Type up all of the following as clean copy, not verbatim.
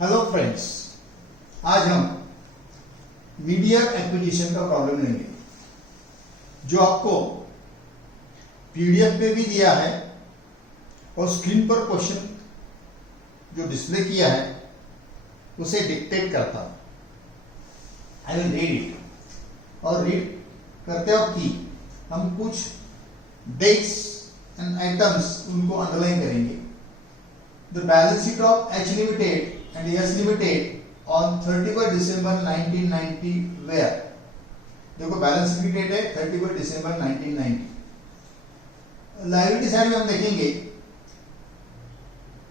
Hello friends, आज हम media acquisition का प्रॉब्लम लेंगे जो आपको पीडीएफ में भी दिया है और स्क्रीन पर क्वेश्चन जो डिस्प्ले किया है उसे डिक्टेट करता हूं। आई विल रीड इट और रीड करते वक्त ही हम कुछ डेट्स एंड आइटम्स उनको अंडरलाइन करेंगे। The balance sheet of H limited and S Limited on 31 December 1990 where देखो बैलेंस शीट डेट है 31 दिसंबर 1990। लायबिलिटी साइड में हम देखेंगे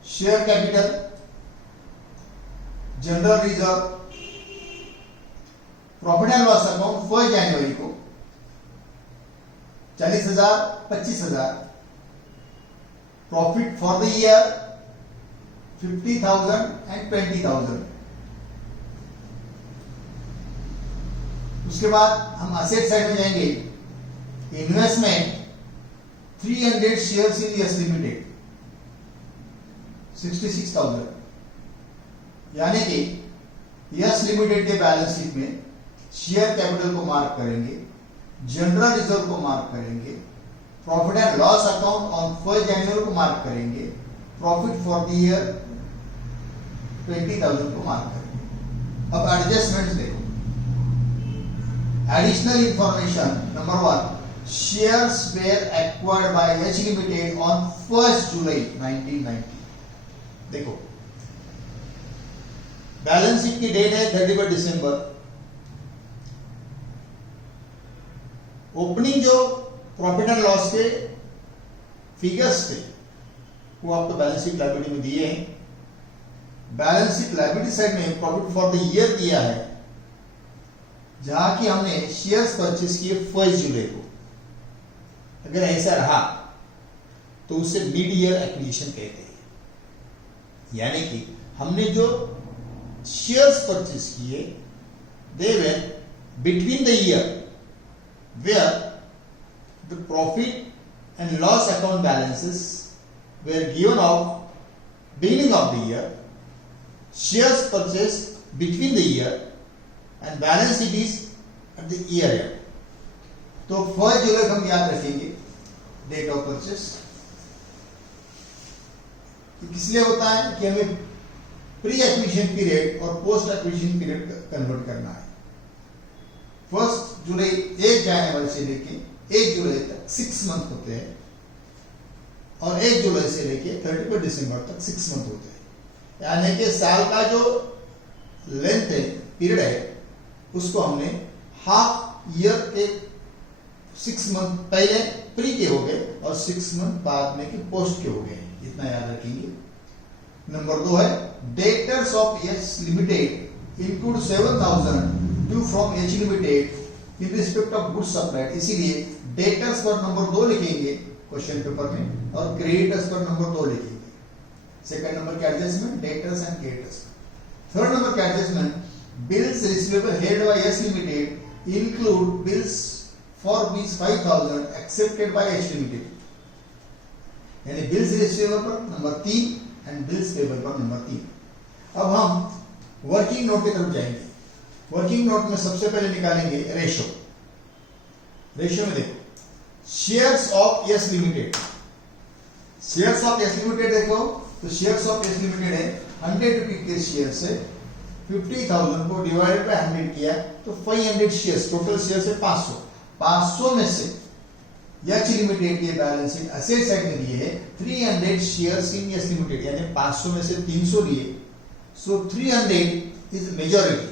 share capital, general reserve, profit and loss account 1 जनवरी को 40,000 25,000, profit for the year 50,000 and 20,000। उसके बाद हम असेट साइड में जाएंगे। Investment 300 shares in yes limited 66,000, यानी कि यस लिमिटेड के बैलेंस शीट में शेयर कैपिटल को मार्क करेंगे, जनरल रिजर्व को मार्क करेंगे, profit and loss account on 1 जनवरी को मार्क करेंगे, प्रॉफिट फॉर द ईयर 20,000 को मार्क करेंगे। अब एडजस्टमेंट्स देखो। Additional information number 1, shares where acquired by H limited on 1 जुलाई 1990। देखो बैलेंस शीट की डेट है 31 दिसंबर। ओपनिंग जो प्रॉफिट एंड लॉस के फिगर्स थे वो आपको बैलेंस शीट लायबिलिटी में दिए हैं। बैलेंस शीट लायबिलिटी साइड में प्रॉफिट फॉर द ईयर दिया है, जहां की हमने शेयर्स परचेस किए 1 जुलाई को। अगर ऐसा रहा तो उसे मिड ईयर एक्विजिशन कहते हैं, यानी कि हमने जो शेयर्स परचेस किए they were between the year where the profit and loss account balances were given of beginning of the year, shares purchased between the year and balance sheet is at the year end। तो 1 जुलाई हम याद रखेंगे date of purchase. किस लिए होता है कि हमें प्री एक्विजिशन पीरियड और पोस्ट एक्विजिशन पीरियड कन्वर्ट करना है। 1 जुलाई 1 जनवरी से लेके 1 जुलाई तक 6 मंथ होते हैं और 1 जुलाई से लेके 31 दिसंबर तक 6 मंथ होते हैं, यानी कि साल का जो लेंथ है, पीरियड है, उसको हमने हाफ ईयर के 6 मंथ पहले प्री के हो गए और 6 मंथ बाद में के पोस्ट के हो गए। इतना याद रखेंगे। नंबर 2 है debtors of H limited include 7,000 due from H limited in respect of goods supplied. इसीलिए डेटर्स पर नंबर 2 लिखेंगे क्वेश्चन पेपर में और क्रेडिटर्स पर नंबर 2 लिखेंगे। सेकंड नंबर के adjustment debtors and creditors. Third number के adjustment bills receivable held by S limited include bills for बीस 5,000 एक्सेप्टेड बाय एच लिमिटेड, यानी बिल्स रिसीवेबल पर नंबर 3 एंड बिल्स पेबल पर नंबर 3। अब हम वर्किंग नोट की तरफ जाएंगे। वर्किंग नोट में सबसे पहले निकालेंगे रेशो। रेशो में देखो shares of S limited, shares of S limited देखो तो शेयर्स ऑफ एस लिमिटेड है 100 रुपए के शेयर से 50,000 को डिवाइडेड बाय 100 किया तो 500 शेयर्स, टोटल शेयर्स है 500। 500 में से एच लिमिटेड के बैलेंस शीट असेट साइड में दिए है 300 शेयर्स इन एस लिमिटेड, यानी 500 में से 300 लिए। सो 300 is majority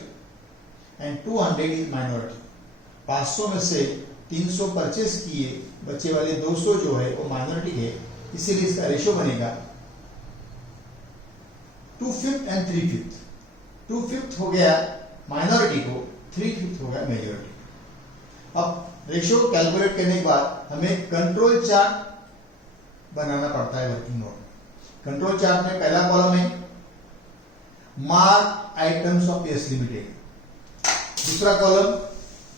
and 200 is minority. 500 में से 300 परचेस किए, बच्चे वाले 200 जो है वो माइनॉरिटी है, इसीलिए इसका रेशो बनेगा 2/5 एंड 3/5। 2/5 हो गया माइनॉरिटी को, 3/5 हो गया मेजॉरिटी। अब रेशो कैलकुलेट करने के बाद हमें कंट्रोल चार्ट बनाना पड़ता है वर्किंग नोट। कंट्रोल चार्ट में पहला कॉलम है mark items of S limited, दूसरा कॉलम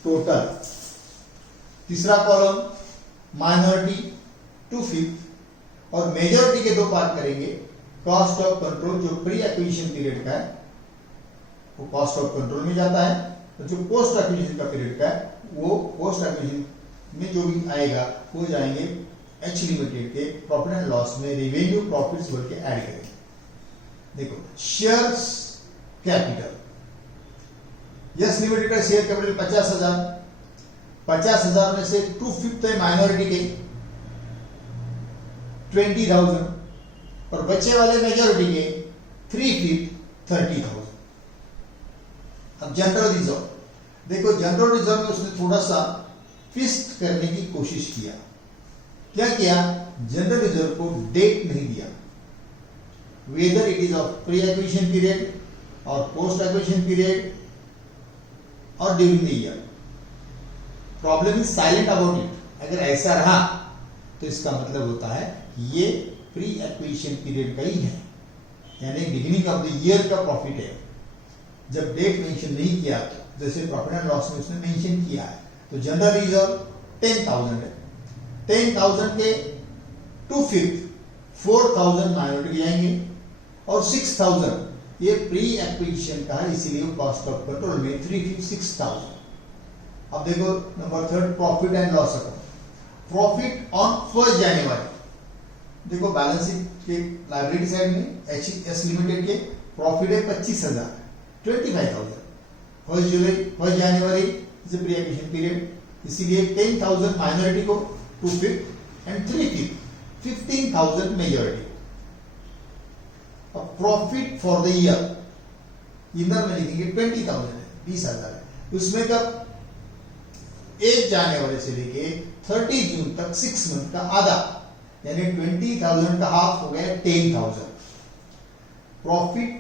टोटल, तीसरा कॉलम माइनॉरिटी 2/5 और मेजॉरिटी के 2 पार्ट करेंगे। कॉस्ट ऑफ कंट्रोल जो प्री एक्विजिशन पीरियड का है वो कॉस्ट ऑफ कंट्रोल में जाता है। तो जो पोस्ट एक्विजिशन का पीरियड का है वो पोस्ट एक्विजिशन में जो भी आएगा वो जाएंगे एच लिमिटेड के प्रॉफिट एंड लॉस में रेवेन्यू प्रॉफिट्स बोल के ऐड करेंगे। देखो शेयर्स कैपिटल, यस लिमिटेड का शेयर कैपिटल 50,000, 50,000 में से 2/5 है माइनॉरिटी के 20,000 और बच्चे वाले मेजॉरिटी के 3/5 30,000। अब जनरल रिजर्व, देखो जनरल रिजर्व में उसने थोड़ा सा ट्विस्ट करने की कोशिश किया। क्या किया? जनरल रिजर्व को डेट नहीं दिया, whether it is of pre acquisition period और पोस्ट एक्विजिशन पीरियड और during the year. Problem is silent about it. अगर ऐसा रहा तो इसका मतलब होता है ये प्री एक्विजिशन पीरियड का ही है, यानी बिगिनिंग ऑफ द ईयर का प्रॉफिट है। जब डेट मेंशन नहीं किया, जैसे प्रॉफिट एंड लॉस में उसने मेंशन किया है, तो जनरल रिजर्व 10,000 है, 10,000 के 2/5 4,000 माइनॉरिटी जाएंगे और 6,000 ये प्री एक्विजिशन का है, इसीलिए कॉस्ट ऑफ कंट्रोल में 3/5 6,000। अब देखो number 3 profit and loss account. Profit on 1 जनवरी, देखो बैलेंस शीट के लायबिलिटी साइड में एच लिमिटेड के प्रॉफिट है 25,000 25,000। 1 जुलाई 1 जनवरी इज प्री एक्विजिशन पीरियड, इसीलिए 10,000 माइनॉरिटी को 2/5 एंड 3/5 15,000 मेजॉरिटी। अब प्रॉफिट फॉर द ईयर इधर में लिखेंगे 20,000 है, 20,000 है। उसमें कब 1 जनवरी से लेके 30 जून तक 6 मंथ का आधा, यानी 20,000 का हाफ हो गया 10,000। प्रॉफिट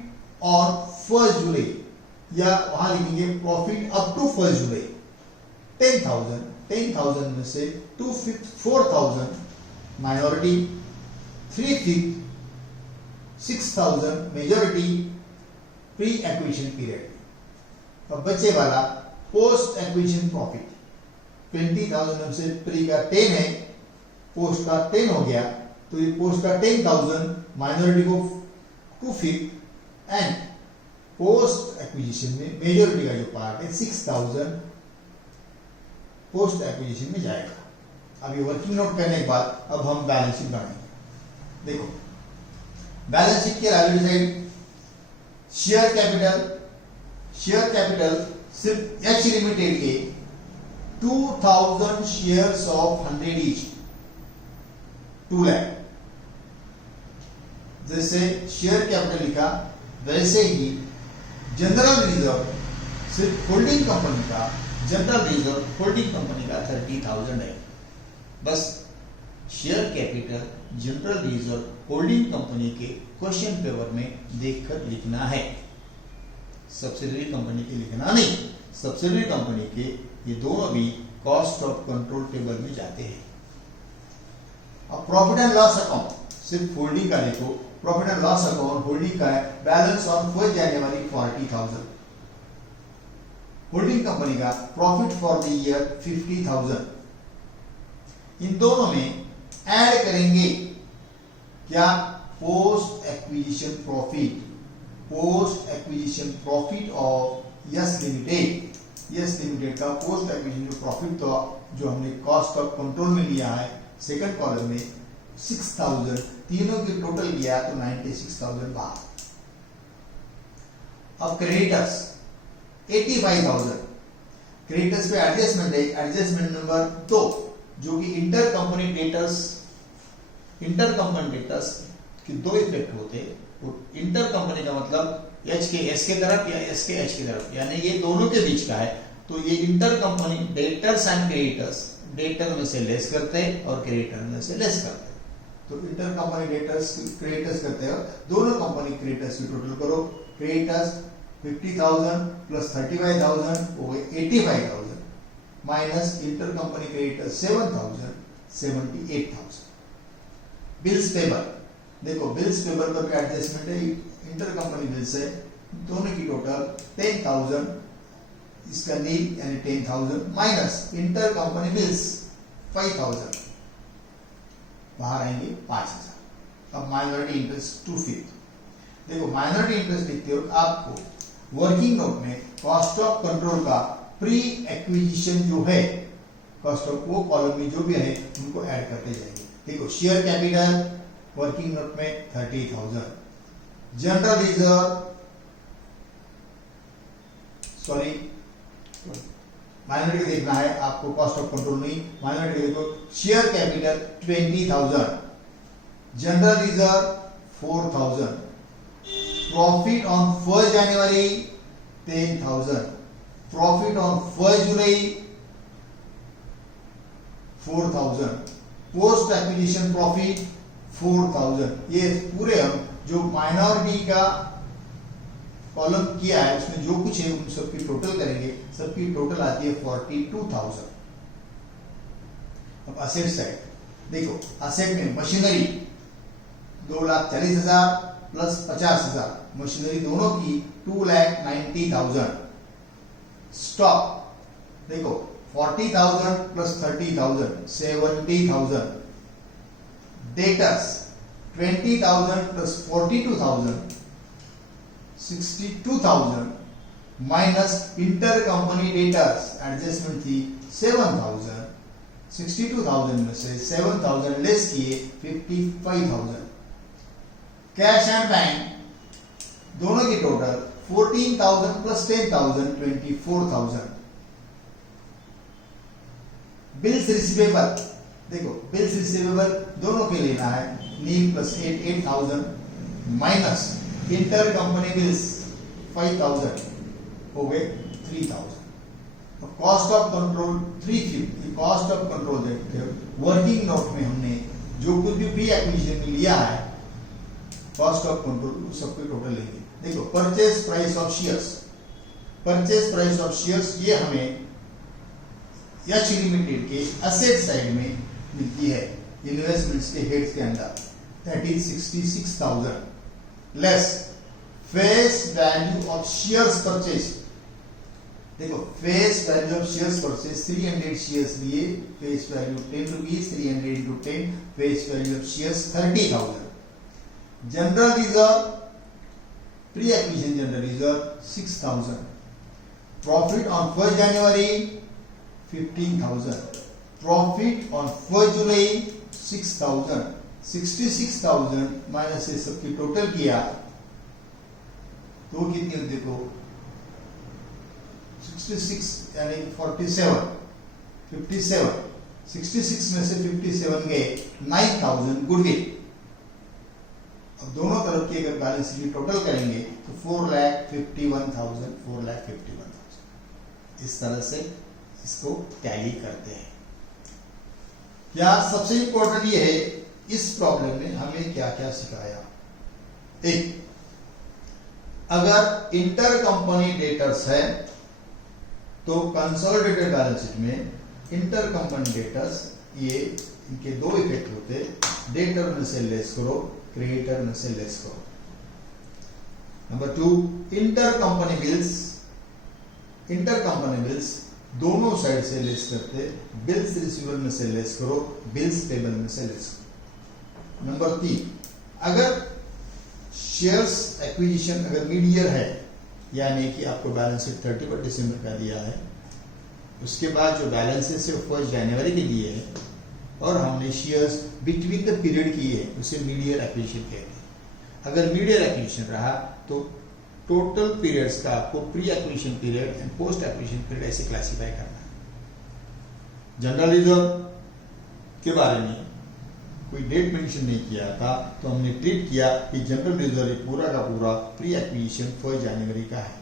ऑन 1 जुलाई या वहां लिखेंगे प्रॉफिट अप टू 1 जुलाई 10,000 में से 2/5 4,000 minority, 3/5 6,000 majority pre acquisition period. अब बच्चे वाला पोस्ट एक्विजिशन प्रॉफिट 20,000 में से प्री का 10 है, पोस्ट का 10 हो गया, तो ये पोस्ट का 10,000 माइनॉरिटी को 2/5 एंड पोस्ट एक्विजिशन में मेजॉरिटी का जो पार्ट है 6,000 पोस्ट एक्विजिशन में जाएगा। अब ये वर्किंग नोट करने के बाद अब हम बैलेंस शीट बनाएंगे। देखो बैलेंस शीट के लायबिलिटी साइड शेयर कैपिटल सिर्फ एच लिमिटेड के 2,000 शेयर्स ऑफ 100 ईच 2 लाख। जैसे शेयर कैपिटल लिखा वैसे ही जनरल रिजर्व सिर्फ होल्डिंग कंपनी का, जनरल रिजर्व होल्डिंग कंपनी का 30,000 है। बस share capital general reserve holding company के क्वेश्चन पेपर में देखकर लिखना है, सब्सिडरी कंपनी के लिखना नहीं। सब्सिडरी कंपनी के ये दोनों भी कॉस्ट ऑफ कंट्रोल टेबल में जाते हैं। अब प्रॉफिट एंड लॉस अकाउंट सिर्फ होल्डिंग का देखो, profit and loss account holding का है, balance on 1 January 40,000। Holding company का प्रॉफिट फॉर द ईयर 50,000। इन दोनों में ऐड करेंगे क्या? Post acquisition profit of yes limited का पोस्ट एक्विजिशन प्रॉफिट तो जो हमने कॉस्ट ऑफ कंट्रोल में लिया है सेकंड कॉलम में 6,000, तीनों की टोटल लिया तो 96,000 बाहर। अब क्रेडिटर्स 85,000, क्रेडिटर्स पे एडजस्टमेंट है, एडजस्टमेंट नंबर 2 जो कि इंटर कंपनी डेटर्स के 2 इफेक्ट होते हैं। वो इंटर कंपनी का मतलब एच के एस के तरफ या एस के एच के तरफ, यानी ये दोनों के बीच का है। तो ये inter company debtors and creditors debtor में से लेस करते हैं और क्रेडिटर में से लेस करते हैं। तो इंटर कंपनी डेटर्स क्रेडिटर्स करते हैं, दोनों कंपनी क्रेडिटर्स की टोटल करो। क्रेडिटर्स 50,000 प्लस 35,000 हो गए 85,000 minus inter company creditors 7,000 78,000। Bills payable, देखो बिल्स पेबल का भी एडजस्टमेंट है, इंटर कंपनी बिल्स है, दोनों की टोटल 10,000, इसका नील यानी 10,000 माइनस इंटर कंपनी बिल्स 5,000, बाहर आएंगे 5,000। अब माइनॉरिटी इंटरेस्ट 2/5। देखो माइनॉरिटी इंटरेस्ट लिखते हो आपको वर्किंग नोट में कॉस्ट ऑफ कंट्रोल का प्री एक्विजिशन जो है, कॉस्ट ऑफ वो कॉलम में जो भी है उनको ऐड करते जाएंगे। देखो शेयर कैपिटल वर्किंग नोट में 30,000, जनरल रिजर्व सॉरी माइनॉरिटी देखना है आपको, कॉस्ट ऑफ कंट्रोल नहीं, माइनॉरिटी देखो। Share capital 20,000, general reserve 4,000, profit on 1 January 10,000, profit on 1 July 4,000, post acquisition profit 4,000। ये पूरे हम जो माइनॉरिटी का कॉलम किया है उसमें जो कुछ है उन सबकी टोटल करेंगे, सबकी टोटल आती है 42,000। अब असेट साइड देखो, असेट में मशीनरी 2,40,000 प्लस 50,000, मशीनरी दोनों की 2,90,000। स्टॉक देखो 40,000 plus 30,000 70,000। Debtors 20,000 plus 42,000 62,000 minus inter company debtors adjustment थी 7,000, 62,000 में से 7,000 लेस किए 55,000। कैश एंड बैंक दोनों की टोटल 14,000 प्लस 10,000 24,000। बिल्स रिसीवेबल देखो, बिल्स रिसीवेबल दोनों के लेना है, nil plus 8,000 minus inter company bills 5,000 हो गए 3,000। Cost of control 350। Cost of control देखते हो वर्किंग नोट में हमने जो कुछ भी प्री एक्विजिशन में लिया है कॉस्ट ऑफ कंट्रोल सबको टोटल लेंगे। देखो purchase price of shares, purchase price of shares ये हमें एच लिमिटेड के असेट साइड में मिलती है, इन्वेस्टमेंट्स के हेड्स के अंदर 13,66,000 less face value of shares purchase. देखो face value of shares purchase 300 shares लिए, face value 10 rupees, 300 into 10, face value of shares 30,000। General reserve pre acquisition general reserve 6,000, profit on 1 January 15,000, profit on 1 July 6,000, 66,000 minus ये सबकी total किया तो कितनी होती देखो 66 यानी 47, 57, 66 में से 57 गए 9,000 गुडविल। अब दोनों तरफ की अगर बैलेंस शीट टोटल करेंगे तो 4,51,000, 4,51,000 इस तरह से इसको टैली करते हैं। क्या सबसे इंपॉर्टेंट ये है इस प्रॉब्लम ने हमें क्या क्या सिखाया। एक, अगर इंटर कंपनी डेटर्स है तो कंसोलिडेटेड बैलेंस शीट में इंटर कंपनी डेटर्स ये इनके दो इफेक्ट होते, डेटर में से लेस करो, क्रेडिटर में से लेस करो। Number 2, inter company bills, inter company bills दोनों साइड से लेस करते, बिल्स रिसीवेबल में से लेस करो, बिल्स पेबल में से लेस करो। नंबर 3, अगर शेयर्स एक्विजिशन अगर मिड ईयर है, यानी कि आपको बैलेंस शीट 31 दिसंबर का दिया है, उसके बाद जो बैलेंसेस है 1 जनवरी के दिए हैं और हमने शेयर्स बिटवीन द पीरियड किए हैं, उसे मिड ईयर एक्विजिशन कहते हैं। अगर मिड ईयर एक्विजिशन रहा तो टोटल पीरियड्स का आपको pre acquisition period and post acquisition period ऐसे क्लासिफाई करना है। जनरल रिजर्व के बारे में कोई डेट मेंशन नहीं किया था तो हमने ट्रीट किया कि जनरल रिजर्व पूरा का पूरा प्री एक्विजिशन 1 जनवरी का है।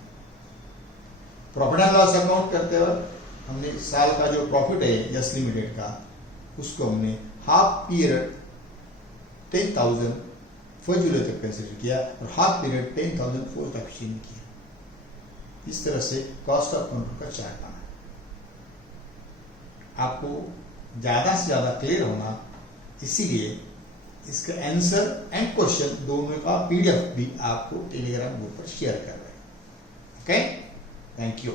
प्रॉफिट एंड लॉस अकाउंट करते वक्त हमने साल का जो प्रॉफिट है यस लिमिटेड का, उसको हमने हाफ पीरियड 10,000 1 जुलाई तक कंसिडर किया और हाफ पीरियड 10,000 4th एक्विजिशन किया। इस तरह से कॉस्ट ऑफ कंट्रोल का चार्ट बना। आपको ज्यादा से ज्यादा क्लियर होना, इसीलिए इसका आंसर एंड क्वेश्चन दोनों का पीडीएफ भी आपको टेलीग्राम ग्रुप पर शेयर कर रहे हैं। Okay, thank you.